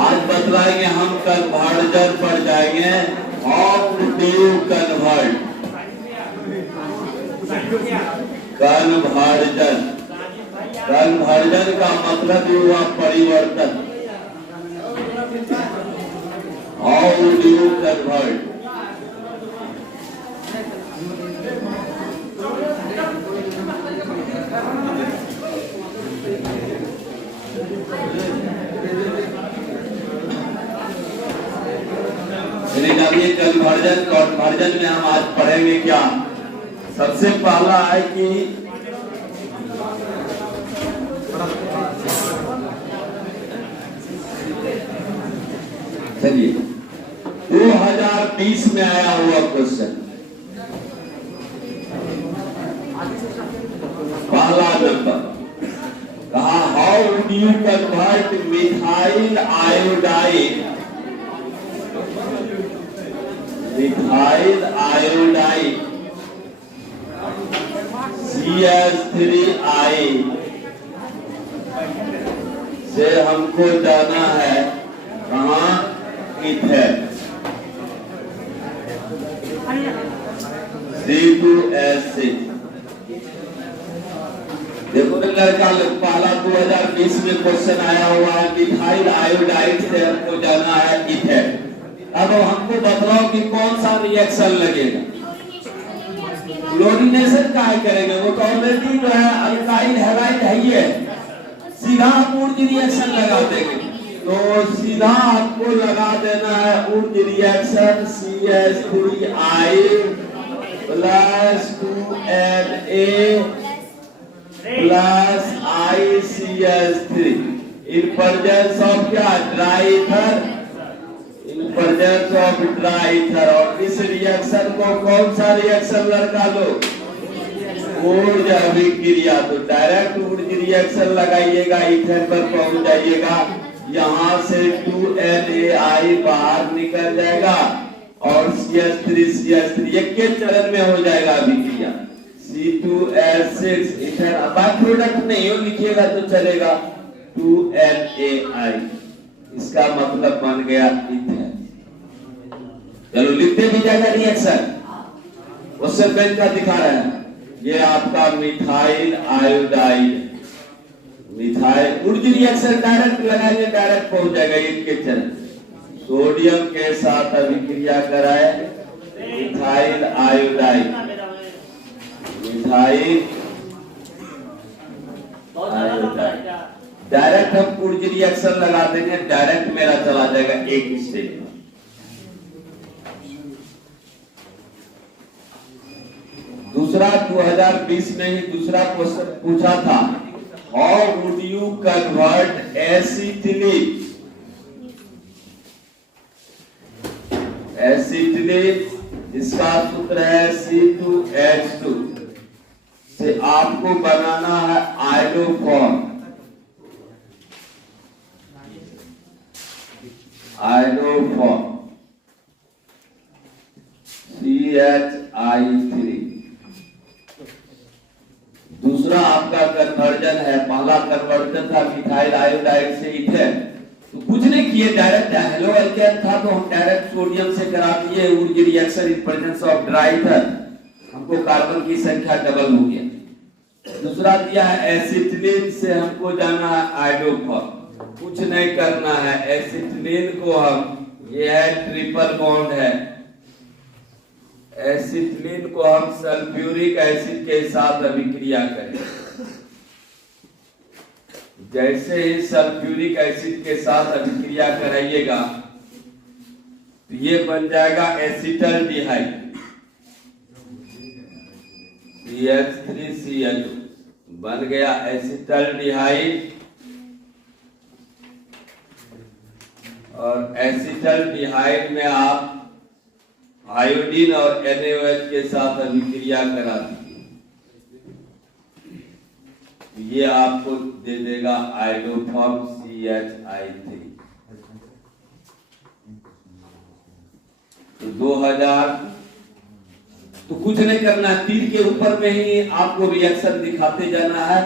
आज बतलाएंगे हम कन्वर्जन पर जाएंगे। How do you convert? Conversion, conversion का मतलब हुआ परिवर्तन। How do you convert? Conversion, conversion में हम आज पढ़ेंगे क्या? सबसे पहला है कि चलिए 2020 में आया हुआ क्वेश्चन, पहला नंबर कहा how do you convert methyl iodide, methyl iodide CH3I से हमको जाना है कहाँ? Ethane C2H6। देखो लड़का पहला 2020 में क्वेश्चन आया हुआ है मिथाइल आयोडाइड से हमको जाना है इथेन। अब हमको बतलाओ कि कौन सा रिएक्शन लगेगा? क्लोरीनेशन का करेंगे, वो तो ऑलरेडी जो है अल्काइल हैलाइड है ही है, सीधा हम ऊर्ज रिएक्शन लगा देंगे। तो सीधा आपको लगा देना है Wurtz reaction CH3I + 2Na + ICH3 in presence of क्या? Dry ether, in presence of dry ether. और इस रिएक्शन को कौन सा रिएक्शन लड़का लोग? ऊर्ज अभिक्रिया। तो डायरेक्ट ऊर्ज रिएक्शन लगाइएगा, ईथर पर पहुंच जाइएगा, यहाँ से 2NaI बाहर निकल जाएगा और CH3 एक के चरण में हो जाएगा अभिक्रिया। C2H6 ईथर, बाय प्रोडक्ट नहीं हो लिखिएगा तो चलेगा, 2NaI, इसका मतलब बन गया इथेन। चलो लिखते भी जाएगा रिएक्शन, क्वेश्चन बैंक का दिखा रहे हैं। ये आपका methyl iodide, methyl Wurtz reaction direct लगाएंगे, डायरेक्ट पहुंच जाएगा एक के चरण। सोडियम के साथ अभिक्रिया कराए methyl iodide, methyl iodide, direct हम ऊर्ज रिएक्शन लगा देंगे, डायरेक्ट मेरा चला जाएगा एक स्टेप। दूसरा 2020 में ही दूसरा क्वेश्चन पूछा था, how would you convert acetylene, acetylene इसका सूत्र है C2H2 से आपको बनाना है आयोडोफॉर्म, आयोडोफॉर्म CHI3। दूसरा आपका कन्वर्जन है, पहला कन्वर्जन था मिथाइल आयोडाइड से इथेन, तो कुछ नहीं किए, डायरेक्ट हेलो एल्केन था तो हम डायरेक्ट सोडियम से करा दिए Wurtz reaction in presence of dry ether, हमको कार्बन की संख्या डबल हो गया। दूसरा दिया है एसिटिलीन से हमको जाना है आयोडोफॉर्म, कुछ नहीं करना है, एसिटिलीन को हम, ये है ट्रिपल बॉन्ड है, एसिटिलीन को हम सल्फ्यूरिक एसिड के साथ अभिक्रिया करें। जैसे ही सल्फ्यूरिक एसिड के साथ अभिक्रिया कराइएगा तो ये बन जाएगा एसिटल्डिहाइड CH3Cl, बन गया एसिटल्डिहाइड। और एसिटल्डिहाइड में आप आयोडीन और NaOH के साथ अभिक्रिया करा दीजिए, ये आपको दे देगा आयोडोफॉर्म CHI3। तो 2000, तो कुछ नहीं करना है, तीर के ऊपर में ही आपको रिएक्शन दिखाते जाना है,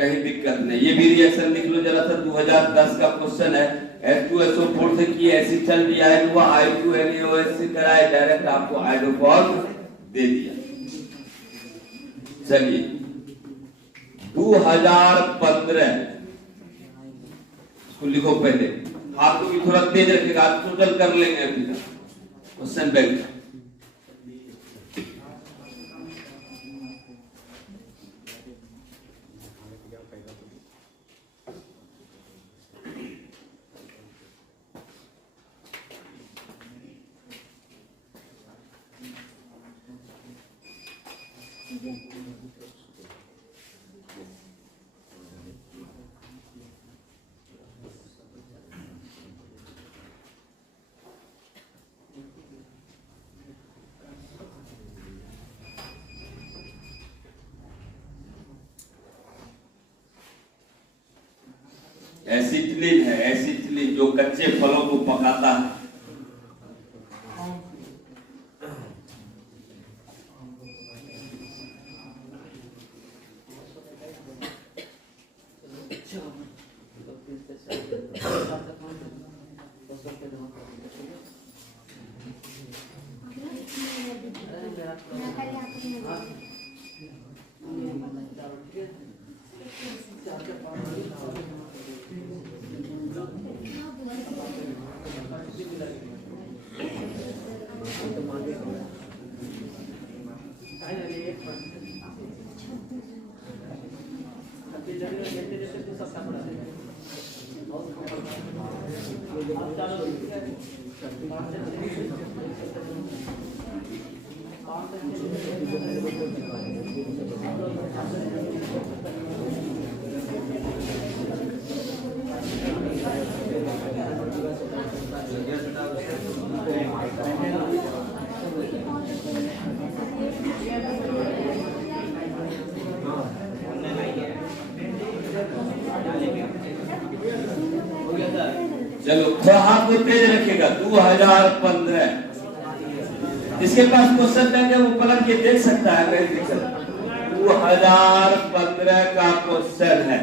कहीं दिक्कत नहीं। ये भी रिएक्शन लिख लो जरा सा, 2010 का क्वेश्चन है। H2SO4 से की एसिड चल दिया है, वो I2NaOH से कराए, डायरेक्ट आपको हाइड्रोफॉर्म दे दिया। चलिए 2015 इसको लिखो पहले, हाथ को भी थोड़ा तेज रखेगा, टोटल कर लेंगे अभी तक क्वेश्चन बैंक। एसिटिलीन है, एसिटिलीन जो कच्चे फलों को पकाता है। चलो हाथ को तेज रखेगा। 2015 इसके पास क्वेश्चन बैंक है, वो पलट के देख सकता है। 2015 का क्वेश्चन है।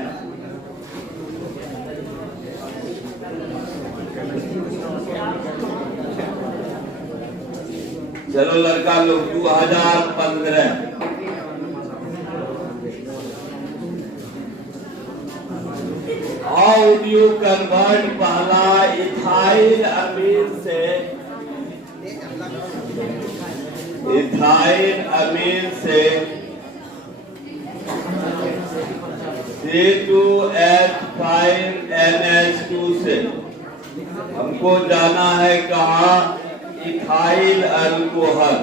चलो लड़का लोग 2015 हाउ डू यू कन्वर्ट पहला इथाइल अमीन से C2H5NH2 से हमको जाना है कहा, ethyl alcohol.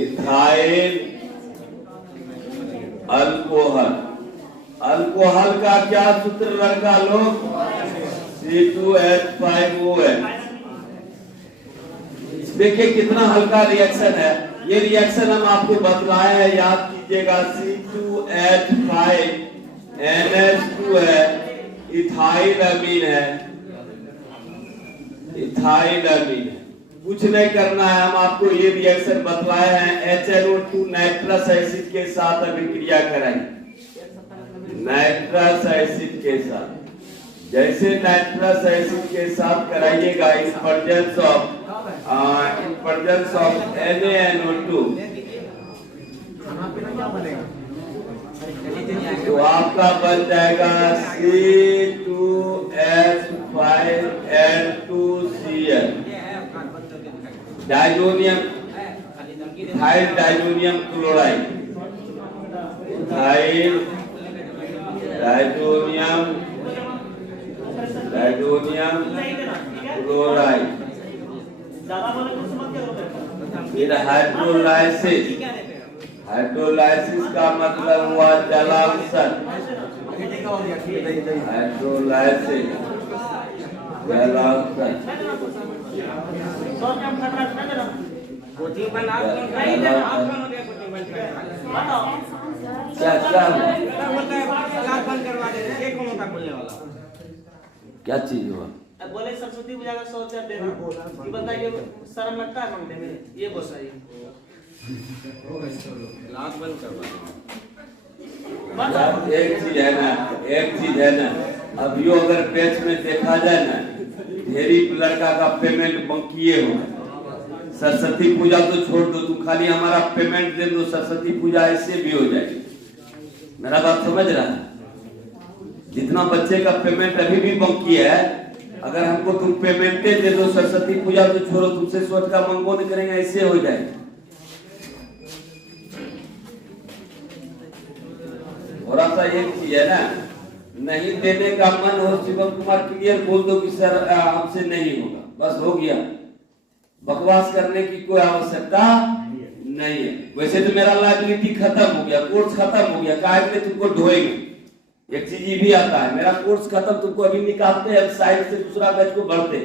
Ethyl alcohol, alcohol का क्या सूत्र लड़का लोग? C2H5OH। देखिए कितना हल्का रिएक्शन है। ये रिएक्शन हम आपको बतलाए हैं, याद कीजिएगा। C2H5NH2 है, इथाइल अमीन है, इथाइल अमीन है। कुछ नहीं करना है, हम आपको ये रिएक्शन बतलाए हैं। HNO2 नाइट्रस एसिड के साथ अभिक्रिया कराएंगे, नाइट्रस एसिड के साथ। जैसे नाइट्रस एसिड के साथ कराइएगा, इन प्रेजेंस ऑफ NaNO2, तो आपका बन जाएगा C2H5N2Cl, diazonium, ethyl diazonium chloride, ethyl diazonium chloride. फिर हाइड्रोलाइसिस, हाइड्रोलाइसिस का मतलब हुआ जलांशन। हाइड्रोलाइसिस जलांशन, क्या चीज हुआ? बोले सरस्वती पूजा का 100 रुपया देना, ये बताइए शर्म लगता है मांगने में? ये बताइए। लाख बंद करवा मतलब एक चीज है ना, अब यो अगर बैच में देखा जाए ना, ढेरी लड़का का पेमेंट बाकिए हो। सरस्वती पूजा तो छोड़ दो, तुम खाली हमारा पेमेंट दे दो, सरस्वती पूजा ऐसे भी हो जाएगी। मेरा बात समझ रहा है? जितना बच्चे का पेमेंट अभी भी बाकी है, अगर हमको तुम पेमेंटे दे दो, सरस्वती पूजा तो छोड़ो, तुमसे स्वत का मंगो नहीं करेंगे, ऐसे हो जाएगा। थोड़ा सा एक चीज है ना, नहीं देने का मन हो, शिवम कुमार क्लियर बोल दो कि सर हमसे नहीं होगा, बस हो गया। बकवास करने की कोई आवश्यकता नहीं है। वैसे तो मेरा लाइबिलिटी खत्म हो गया, कोर्स खत्म हो गया, काहे के तुमको ढोएंगे। एक चीज ये भी आता है, मेरा कोर्स खत्म, तुमको अभी निकालते हैं साइड से दूसरा बैच को बढ़ते,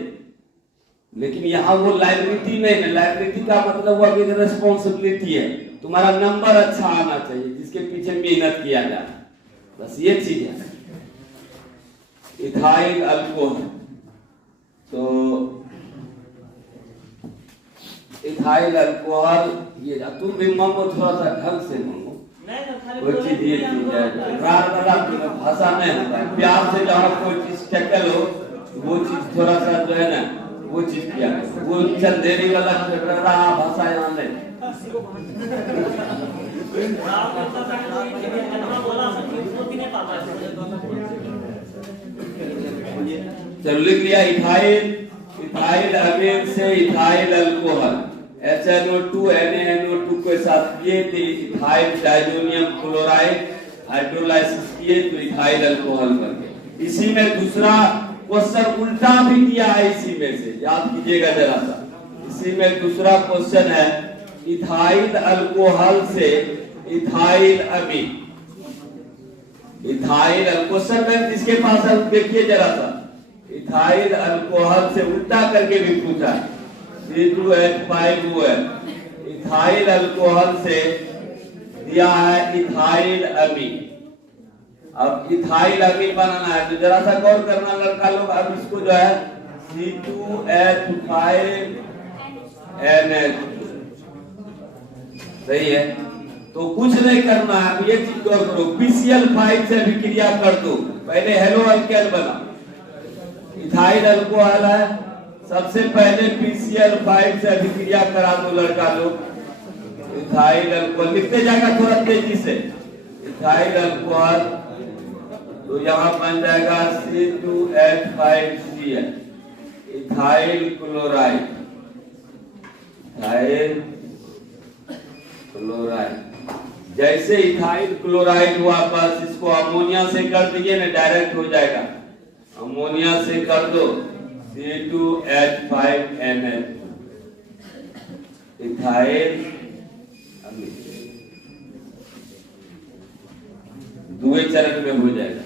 लेकिन यहाँ वो लाइबिलिटी नहीं है। लाइबिलिटी का मतलब हुआ कि रिस्पॉन्सिबिलिटी है, तुम्हारा नंबर अच्छा आना चाहिए, जिसके पीछे मेहनत किया जाए, बस ये चीज है। इथाइल अल्कोहल, तो इथाइल अल्कोहल ये तुम भी मांगो, थोड़ा सा ढंग से मांगो। कोई चीज ये चीज है, रार वाला भाषा नहीं होता है, प्यार से जहाँ कोई चीज टैकल हो, वो चीज थोड़ा सा जो है ना, वो चीज किया, वो चंदेरी वाला भाषा यहाँ नहीं। चलो लिख लिया, इथाइल अमीन से इथाइल अल्कोहल, HNO2 NaNO2 के साथ ये इथाइल डाइजोनियम क्लोराइड हाइड्रोलाइसिस किए तो इथाइल अल्कोहल बन गए। इसी में दूसरा क्वेश्चन उल्टा भी दिया है, इसी में से याद कीजिएगा जरा सा। इसी में दूसरा क्वेश्चन है, इथाइल अल्कोहल से इथाइल अमीन, इथाइल क्वेश्चन में जिसके पास है देखिए जरा सा, इथाइल अल्कोहल से उल्टा करके भी पूछा है, C2H5OL, इथाइल अल्कोहल से दिया है इथाइल अमीन। अब इथाइल अमीन बनाना है तो जरा सा गौर करना लड़का लोग। अब इसको जो है C2H5NH, सही है, तो कुछ नहीं करना है, ये चीज गौर करो, PCl5 से अभिक्रिया कर दो, पहले हेलो अल्केन बना, इथाइल अल्कोहल है, सबसे पहले PCl5 से अभिक्रिया करा दो लड़का लोग। इथाइल अल्कोहल लिखते जाएगा थोड़ा तेजी से, इथाइल अल्कोहल, तो यहाँ बन जाएगा C2H5Cl, ethyl chloride, ethyl chloride. जैसे इथाइल क्लोराइड हुआ, बस इसको अमोनिया से कर दीजिए ना, डायरेक्ट हो जाएगा, अमोनिया से कर दो C2H5NH, इथाइल अमीन, दूसरे चरण में हो जाएगा।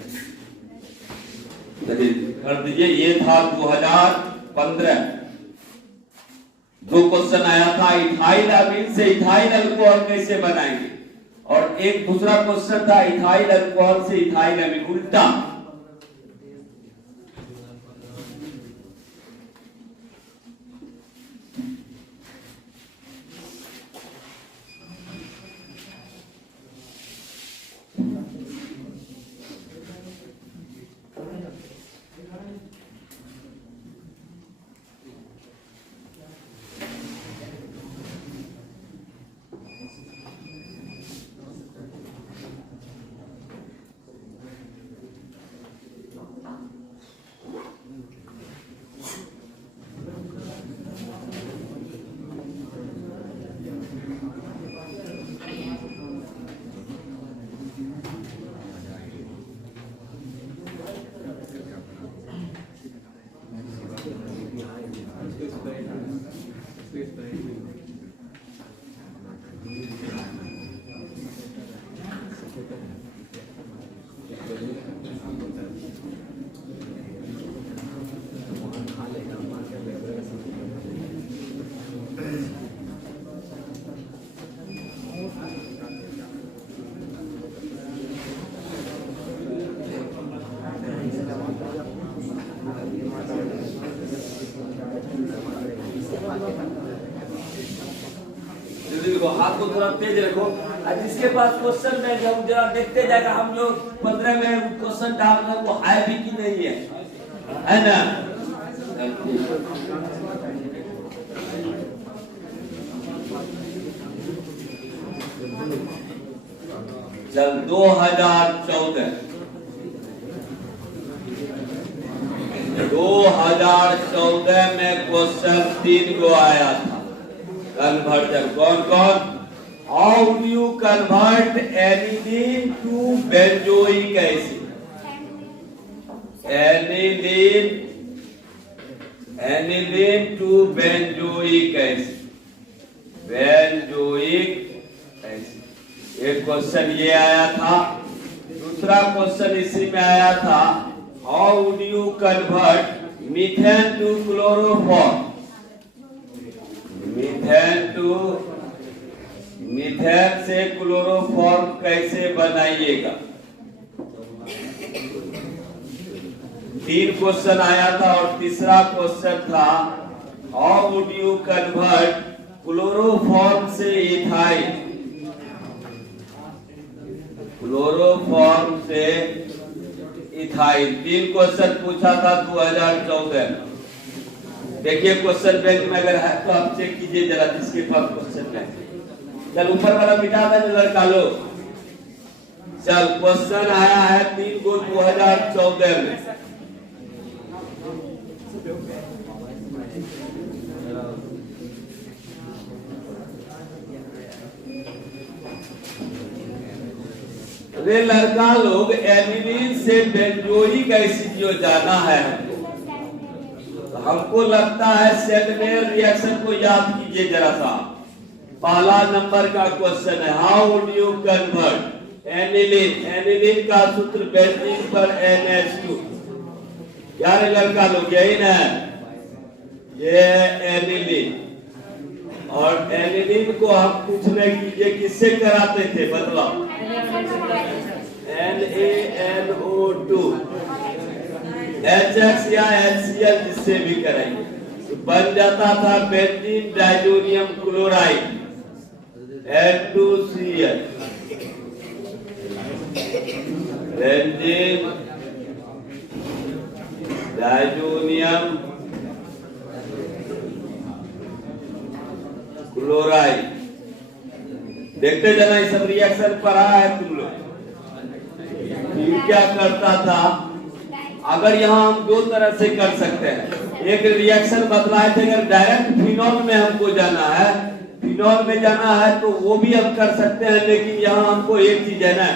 कर दीजिए। ये था 2015 दो क्वेश्चन आया था, इथाइल अमीन से इथाइल अल्कोहल कैसे बनाएंगे, और एक दूसरा क्वेश्चन था इथाइल अल्कोहल से इथाइल अमीन, उल्टा। हाथ को थोड़ा तेज रखो। जिसके पास क्वेश्चन बैंक है वो जरा देखते जाएगा, हम लोग 15 में क्वेश्चन डाल रहे हैं वो है भी कि नहीं है ना। चल 2014 में क्वेश्चन 3 को आया था कन्वर्जन। कौन कौन? How do you convert aniline to benzoic acid? Aniline to benzoic acid, benzoic acid. एक क्वेश्चन ये आया था। दूसरा क्वेश्चन इसी में आया था, how do you convert methane to chloroform? Methane से क्लोरोफॉर्म कैसे बनाइएगा? 3 क्वेश्चन आया था और तीसरा क्वेश्चन था, how would you convert chloroform से इथाइल? क्लोरोफॉर्म से इथाइल। 3 क्वेश्चन पूछा था 2014 में। देखिए क्वेश्चन बैंक में अगर है तो आप चेक कीजिए जरा, जिसके पास क्वेश्चन बैंक। चल ऊपर वाला मिटा दे लड़का लोग। चल क्वेश्चन आया है 3 को 2014 में। अरे लड़का लोग, एनिलीन से बेंजोइक एसिड जो जाना है तो हमको लगता है सेटमेयर रिएक्शन को याद कीजिए जरा सा। पहला नंबर का क्वेश्चन है, how would you convert aniline? Aniline का सूत्र बेंजीन पर NH2। क्या रे लड़का लोग, यही ना? ये एनिलीन। और एनिलीन को हम पूछने कीजिए किससे कराते थे, बतलाओ। NaNO2 HX या HCl जिससे भी कराएंगे तो बन जाता था benzene diazonium chloride N2Cl। Benzene diazonium chloride. देखते जाना, ये सब रिएक्शन पढ़ा है तुम लोग। क्या करता था, अगर यहाँ हम 2 तरह से कर सकते हैं। एक रिएक्शन बतलाए थे, अगर डायरेक्ट फिनॉल में हमको जाना है, फिनॉल में जाना है तो वो भी हम कर सकते हैं। लेकिन यहाँ हमको एक चीज है ना,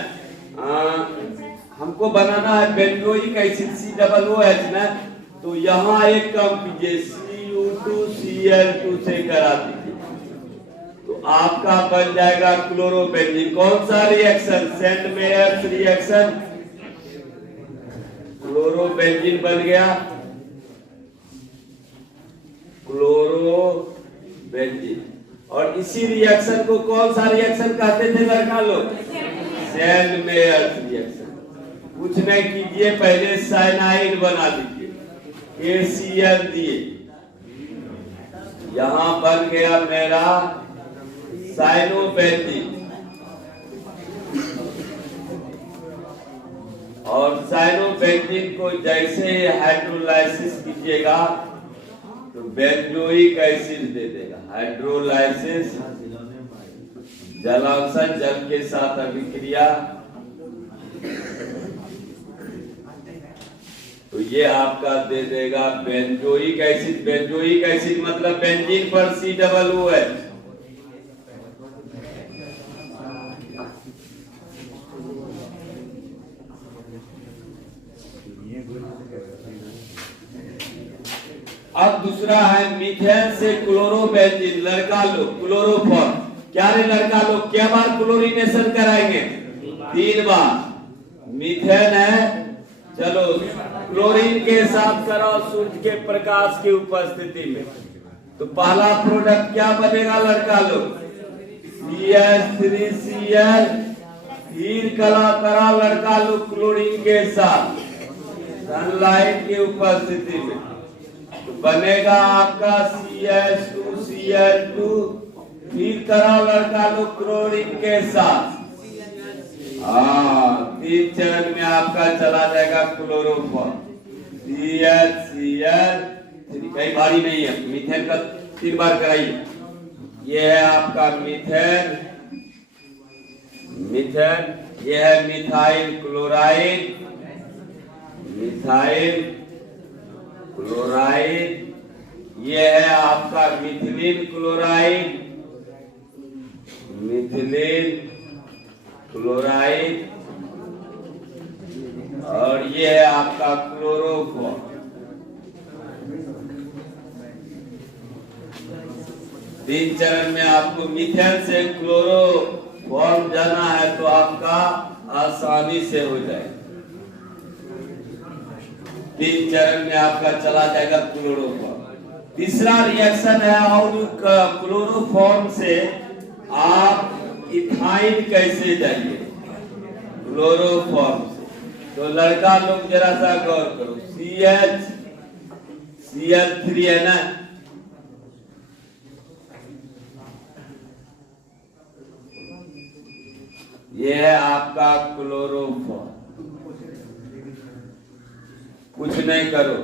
हमको बनाना है बेंजोइक एसिड COOH ना, तो यहाँ एक काम कीजिए, Cu2Cl2 से करा दीजिए तो आपका बन जाएगा क्लोरोबेंजीन। कौन सा reaction? Sandmeyer's reaction. Chlorobenzene बन गया क्लोरोबेंजीन। और इसी रिएक्शन को कौन सा रिएक्शन कहते थे लड़का लोग? Sandmeyer's reaction. कुछ नहीं कीजिए, पहले साइनाइड बना दीजिए, ACl दिए, यहां बन गया मेरा साइनोबेंजीन। और साइनोबेंजीन को जैसे हाइड्रोलाइसिस कीजिएगा तो बेंजोइक एसिड दे देगा। हाइड्रोलाइसिस जलांशन, जल के साथ अभिक्रिया, तो ये आपका दे देगा बेंजोइक एसिड। बेंजोइक एसिड मतलब बेंजीन पर COOH। अब दूसरा है मीथेन से क्लोरोबेंजीन। लड़का लोग क्लोरोफॉर्म। क्या रे लड़का लोग, क्या बार क्लोरीनेशन कराएंगे? 3 बार। मीथेन है, चलो क्लोरीन के साथ कराओ सूर्य के प्रकाश की उपस्थिति में, तो पहला प्रोडक्ट क्या बनेगा लड़का लोग? CH3Cl। फिर करा लड़का लोग क्लोरीन के साथ सनलाइट की उपस्थिति में, तो बनेगा आपका CH2Cl2 फिर कराओ लड़का लोग क्लोरीन के साथ। हाँ, 3 चरण में आपका चला जाएगा क्लोरोफॉर्म। CH कई भारी नहीं है। मीथेन का 3 बार कराइए। ये है आपका मीथेन, ये है मिथाइल क्लोराइड, ये है आपका मिथिलीन क्लोराइड, और ये है आपका क्लोरोफॉर्म। 3 चरण में आपको मीथेन से क्लोरोफॉर्म जाना है तो आपका आसानी से हो जाएगा। 3 चरण में आपका चला जाएगा क्लोरोफॉर्म। तीसरा रिएक्शन है और क्लोरोफॉर्म से आप इथाइन कैसे जाइए क्लोरोफॉर्म से। तो लड़का लोग जरा सा गौर करो। CH3 है ना, ये है आपका क्लोरोफॉर्म। कुछ नहीं करो,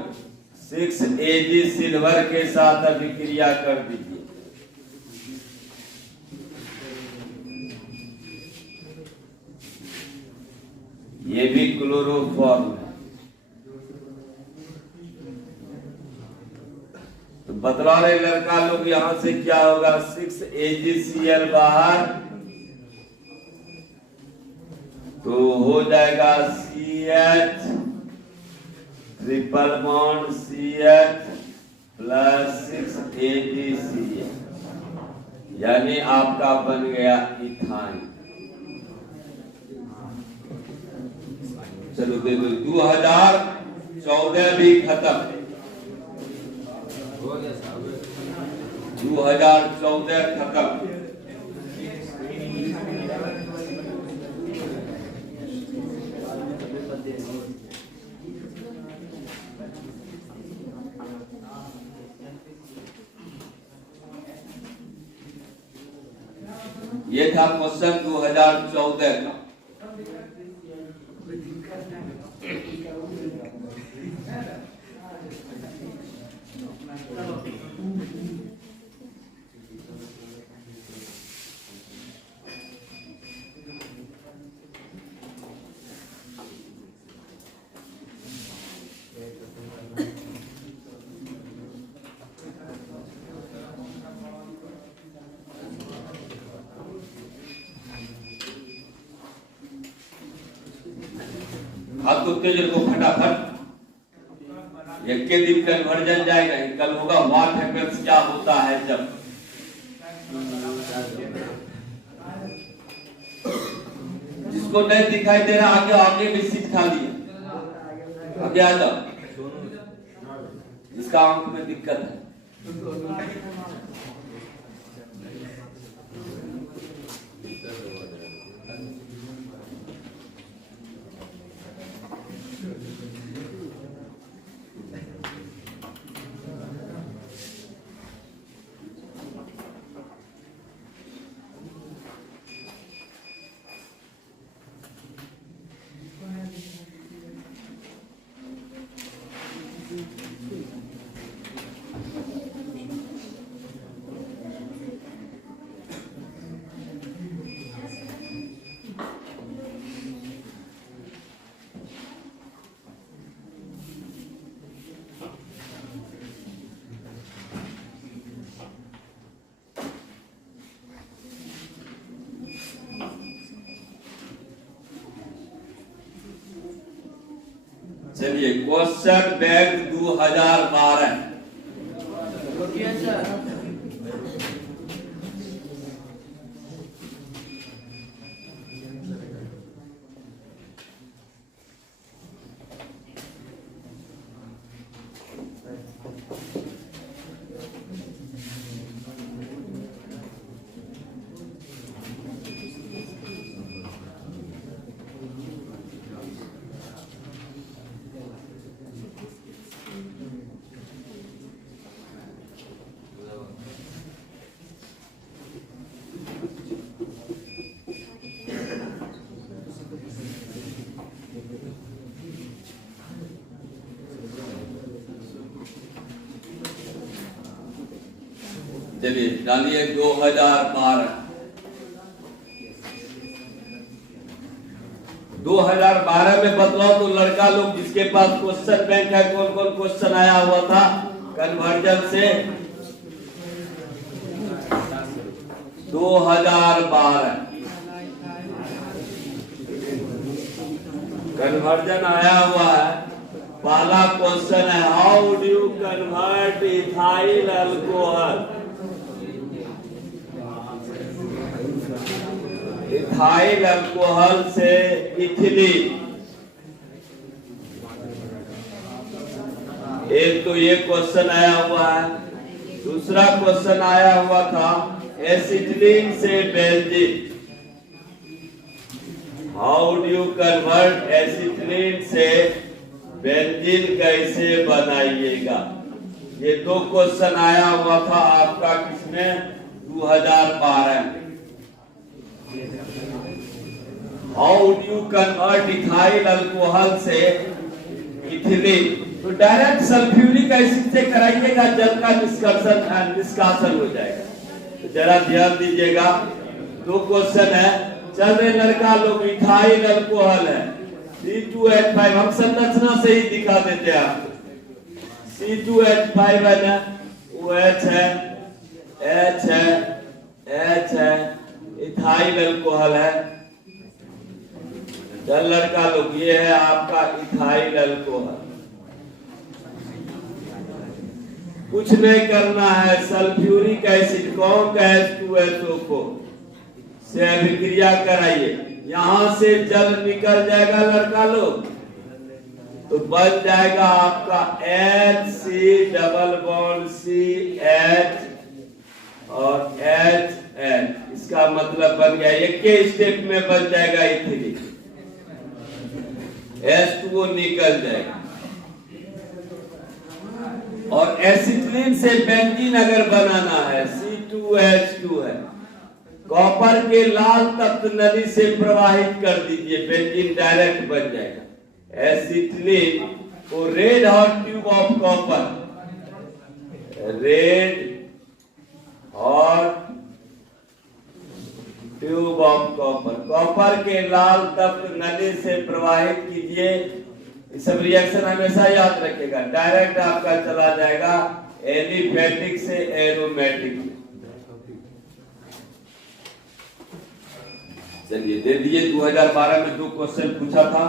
6Ag सिल्वर के साथ अभिक्रिया कर दीजिए। ये भी क्लोरोफॉर्म है। तो बतला रहे लड़का लोग यहां से क्या होगा, 6AgCl बाहर तो हो जाएगा CH triple bond CH plus 6AgCl, यानी आपका बन गया इथाइन। चलो दे दो। 2014 भी खत्म, 2014 खत्म। ये था क्वेश्चन 2014 का। हाथ तो तेज रखो फटाफट, एक के दिन कन्वर्जन जाएगा। कल होगा वाट हैपेंस क्या होता है जब। जिसको नहीं दिखाई दे रहा आगे आगे भी सीट खाली है, आगे आ जाओ। इसका आंख में दिक्कत है। चलिए क्वेश्चन बैंक 2012। चलिए डालिए 2012। 2012 में बदलाव तो लड़का लोग जिसके पास क्वेश्चन बैंक है, कौन कौन क्वेश्चन आया हुआ था कन्वर्जन से? 2012 कन्वर्जन आया हुआ है। पहला क्वेश्चन है, how do you convert ethyl alcohol? Ethyl alcohol से इथिलीन। एक तो ये क्वेश्चन आया हुआ है। दूसरा क्वेश्चन आया हुआ था एसिटिलीन से benzene. How do you convert acetylene से बेंजीन कैसे बनाइएगा? ये दो क्वेश्चन आया हुआ था आपका किसमें? 2012 में। How do you convert ethyl alcohol से इथिलीन? तो डायरेक्ट सल्फ्यूरिक एसिड से कराइएगा, जल का निष्कासन हो जाएगा। तो जरा ध्यान दीजिएगा, दो क्वेश्चन है। चल रहे लड़का लोग, इथाइल अल्कोहल है C2H5, हम संरचना से ही दिखा देते हैं आपको। C2H5 है ना, वो H है, H है, H है, इथाइल अल्कोहल है। चल लड़का लोग, ये है आपका इथाइल अल्कोहल। कुछ नहीं करना है, सल्फ्यूरिक एसिड कौन का H2SO4 से अभिक्रिया कराइए। यहां से जल निकल जाएगा लड़का लोग, तो बन जाएगा आपका HC डबल बॉन्ड CH और HN। इसका मतलब बन गया, एक के स्टेप में बन जाएगा इथिलीन। H2O निकल जाएगा। और एसिटिलीन से बेंजीन अगर बनाना है, C2H2 है, कॉपर के लाल तत्व नली से प्रवाहित कर दीजिए, बेंजीन डायरेक्ट बन जाएगा। एसिटिलीन को red hot tube of copper, red hot tube of copper, copper के लाल तत्व नली से प्रवाहित कीजिए। ये सब रिएक्शन हमेशा याद रखिएगा। डायरेक्ट आपका चला जाएगा एलिफेटिक से एरोमेटिक। चलिए दे दिए। 2012 में दो क्वेश्चन पूछा था।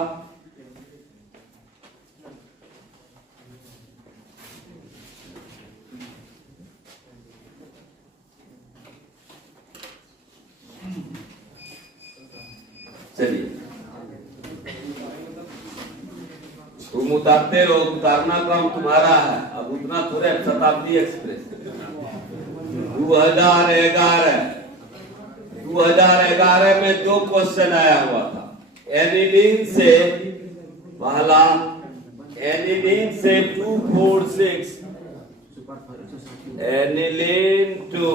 चलिए, तुम उतारते रहो, उतारना काम तुम्हारा है। अब उतना थोड़े शताब्दी एक्सप्रेस 2011 में दो क्वेश्चन आया हुआ था। एनिलीन से, पहला एनिलीन से 246, एनिलीन टू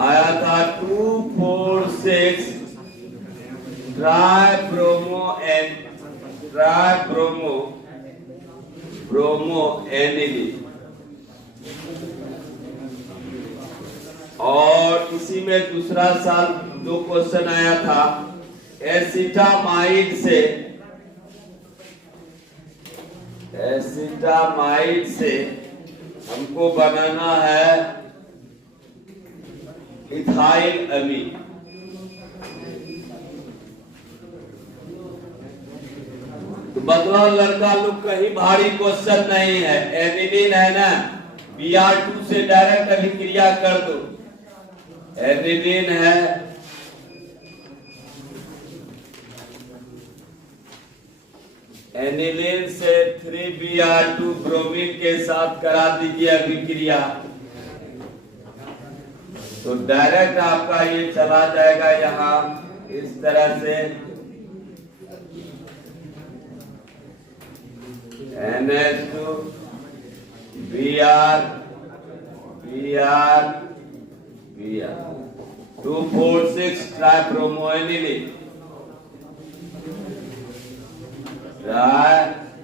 आया था 246 ब्रोमो एनिलीन। और इसी में दूसरा साल दो क्वेश्चन आया था एसिटामाइड से हमको बनाना है इथाइल अमीन। तो बदलाव लड़का लोग, कहीं भारी क्वेश्चन नहीं है। एनिलीन है ना, Br2 से डायरेक्ट अभिक्रिया कर दो। एनिलीन है, एनिलीन से 3Br2 ब्रोमीन के साथ करा दीजिए अभिक्रिया, तो डायरेक्ट आपका ये चला जाएगा यहाँ इस तरह से NH2 Br 246 ट्राइब्रोमोएनिलीन, ट्राइब्रोमो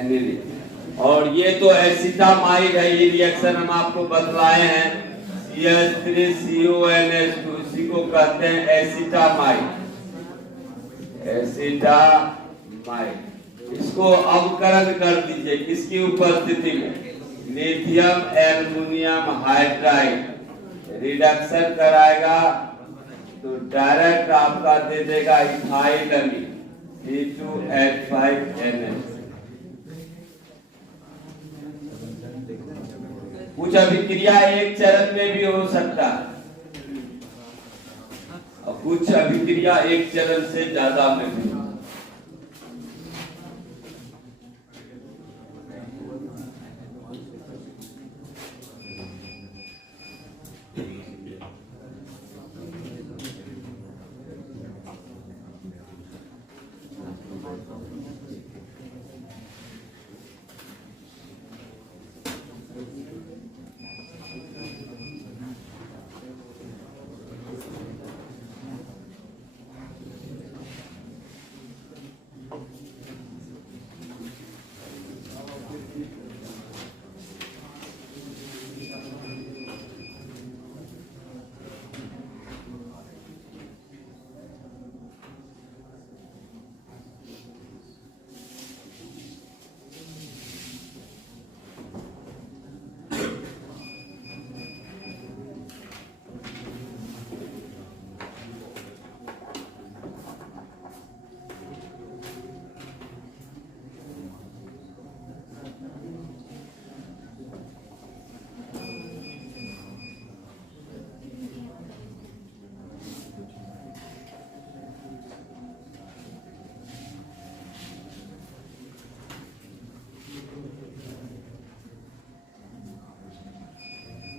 एनिलीन। और ये तो एसिटामाइड है, ये रिएक्शन हम आपको बतलाए हैं, CH3CONH2, इसी को कहते हैं एसिटामाइड। एसिटामाइड, इसको अवकरण कर दीजिए किसकी उपस्थिति में, लिथियम एल्युमिनियम हाइड्राइड रिडक्शन कराएगा तो डायरेक्ट आपका दे देगा इथाइल अमीन C2H5NH। कुछ अभिक्रिया एक चरण में भी हो सकता है और कुछ अभिक्रिया एक चरण से ज्यादा में भी।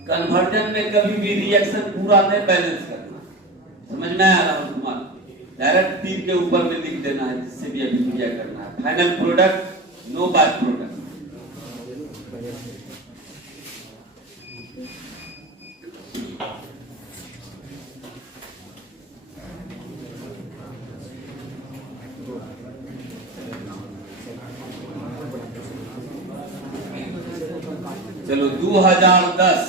कन्वर्जन में कभी भी रिएक्शन पूरा नहीं बैलेंस करना, समझ में आ रहा हो तुम्हारा, डायरेक्ट तीर के ऊपर में लिख देना है जिससे भी अभिक्रिया करना है। Final product, no by product. चलो 2010,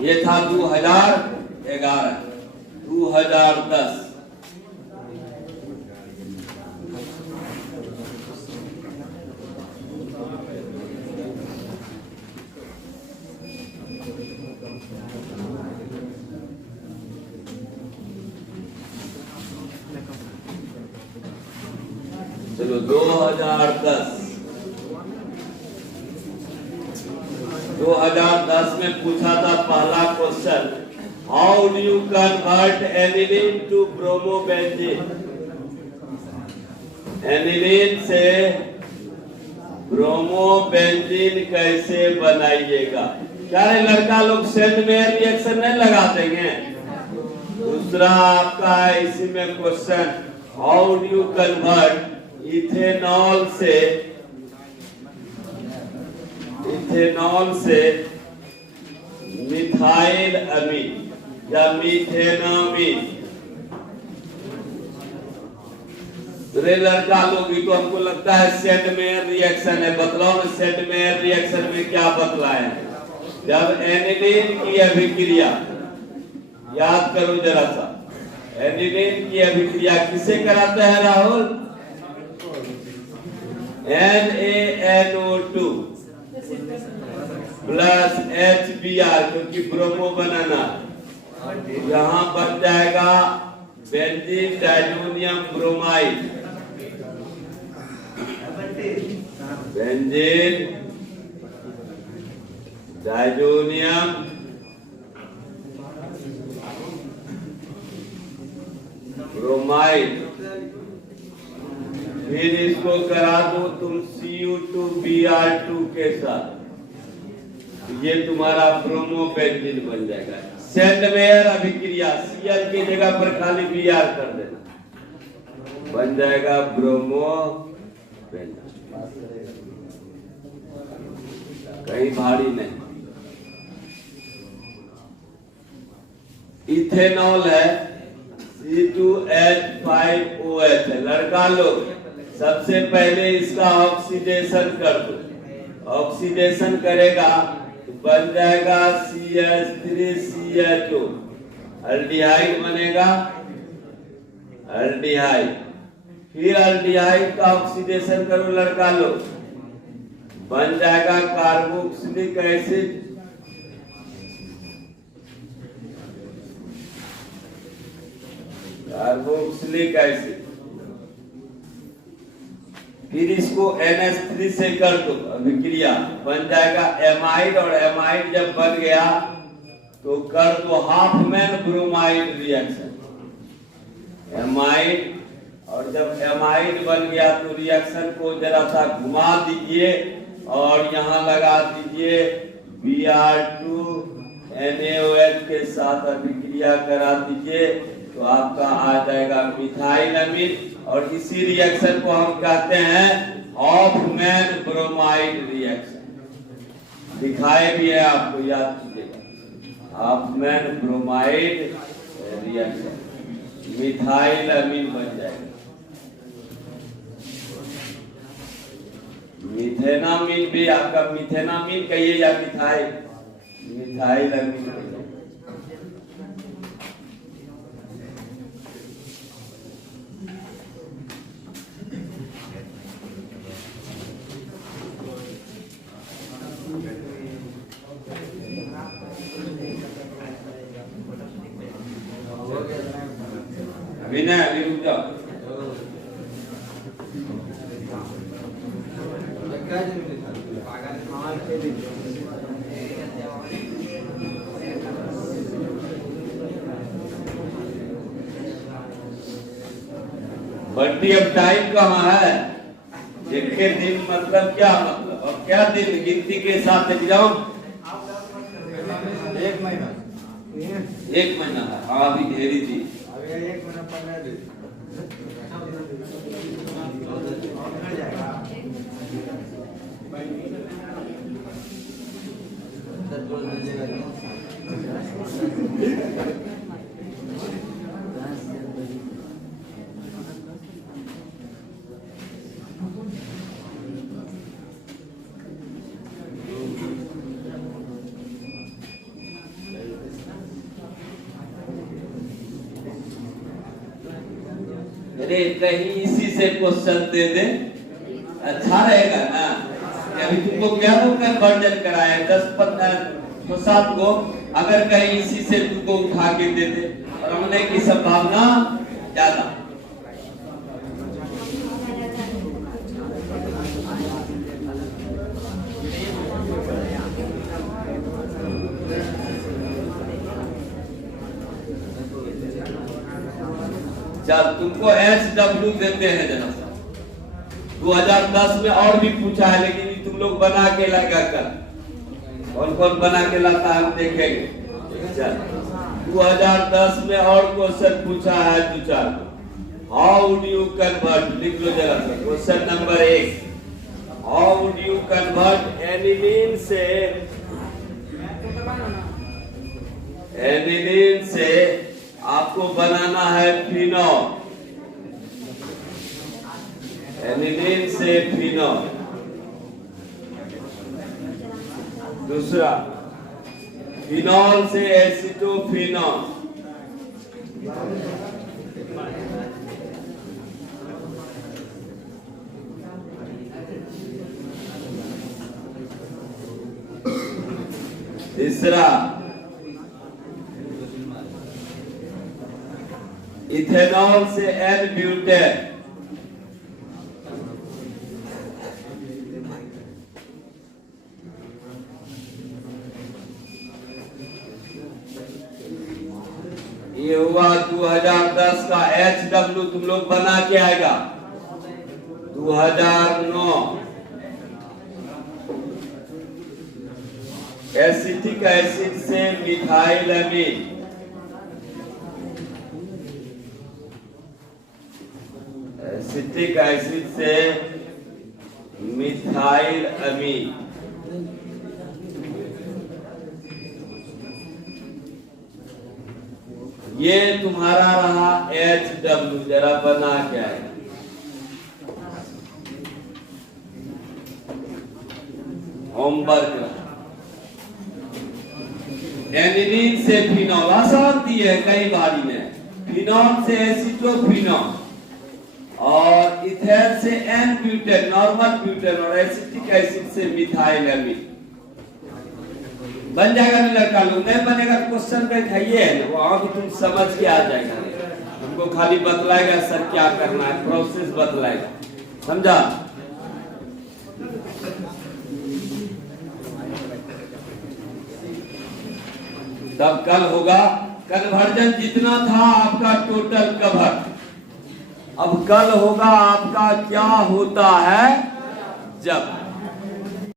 ये था 2011, 2010 चलो 2010 में पूछा था पहला question, how do you convert aniline to bromobenzene. Aniline से ब्रोमोबेंजीन कैसे बनाइएगा। क्या है लड़का लोग सेंट में रिएक्शन नहीं लगा देंगे। दूसरा आपका है इसी में question, how do you convert ethanol से मिथाइल अमीन या मीथेनामीन। रे लड़का लोग, तो हमको लगता है सेट में रिएक्शन है, बतलाओ में सेट में रिएक्शन में क्या बतलाए। जब एनिलीन की अभिक्रिया, याद करो जरा सा, एनिलीन की अभिक्रिया किसे कराते हैं राहुल, NaNO2 प्लस HBr, क्योंकि ब्रोमो बनाना, यहाँ बन जाएगा benzene diazonium bromide, benzene diazonium bromide. फिर इसको करा दो तुम Cu2Br2 के साथ, ये तुम्हारा ब्रोमोबेंजीन बन जाएगा। सेंटमेयर अभिक्रिया, Cl की जगह पर खाली Br कर देना, बन जाएगा ब्रोमोबेंजीन। कहीं भारी नहीं। इथेनॉल है C2H5OH है। लड़का लोग सबसे पहले इसका ऑक्सीडेशन कर दो। ऑक्सीडेशन करेगा तो बन जाएगा CH3CHO, अल्डिहाइड बनेगा, अल्डिहाइड। फिर अल्डिहाइड का ऑक्सीडेशन करो लड़का लोग, बन जाएगा कार्बोक्सिलिक एसिड, कार्बोक्सिलिक एसिड। फिर इसको NH3 से कर दो अभिक्रिया, बन जाएगा एमाइड, और एमाइड जब बन गया तो कर दो हाफमैन ब्रोमाइड रिएक्शन, एमाइड। और जब एमाइड बन गया तो रिएक्शन को जरा सा घुमा दीजिए और यहाँ लगा दीजिए Br2 NaOH के साथ अभिक्रिया करा दीजिए, तो आपका आ जाएगा मिथाइल अमीन। और इसी रिएक्शन को हम कहते हैं हॉफमैन ब्रोमाइड रिएक्शन। दिखाए भी है आपको, याद कीजिएगा, हॉफमैन ब्रोमाइड रिएक्शन, मिथाइल अमीन बन जाएगा। मिथेनामीन भी आपका, मिथेनामीन कहिए या मिथाइल, मिथाइल अमीन बन जाएगा। विनय अभी रुक जाओ। बंटी अब टाइम कहाँ है? एक के दिन मतलब क्या मतलब, अब क्या दिन गिनती के साथ एग्जाम? 1 महीना, 1 महीना है। हाँ अभी ढेरी थी, 1 महीना 15 दिन। अरे कहीं इसी से क्वेश्चन दे दे, अच्छा रहेगा ना। अभी तुमको क्या लोग वर्जन कराए 10-15-7 को, अगर कहीं इसी से तुमको उठा के दे दे, और होने की संभावना ज्यादा। चल तुमको HW देते हैं जरा सा, 2010 में और भी पूछा है, लेकिन तुम लोग बना के लगा कर, कौन कौन बना के लाता है हम देखेंगे। चल 2010 में और क्वेश्चन पूछा है 2-4। हाउ वुड यू कन्वर्ट, लिख लो जरा सा question number 1। How would you convert aniline से आपको बनाना है फिनॉल, एनिलीन से फिनॉल। दूसरा फिनॉल से एसिटोफिनॉल, तीसरा इथेनॉल से N-ब्यूटेन, ये हुआ 2010 का। HW तुम लोग बना के आएगा 2009। एसिटिक एसिड से मिथाइल अमीन, एसिटिक एसिड से मिथाइल अमीन। ये तुम्हारा रहा HW, जरा बना के आएगा। होमवर्क। एनिलीन से फिनॉल आसान दी है कई बारी में, फिनॉल से एसिटोफिनॉल और इथेन से एन ब्यूटेन नॉर्मल ब्यूटेन और एसिटिक एसिड से मिथाइल एमीन। बन जाएगा ना लड़का लोग, नहीं बनेगा तो क्वेश्चन पे खाइए वहां तो तुम समझ के आ जाएगा। तुमको खाली बतलाएगा सर क्या करना है, प्रोसेस बतलाएगा, समझा। तब कल होगा कन्वर्जन जितना था आपका टोटल कवर। अब कल होगा आपका क्या होता है जब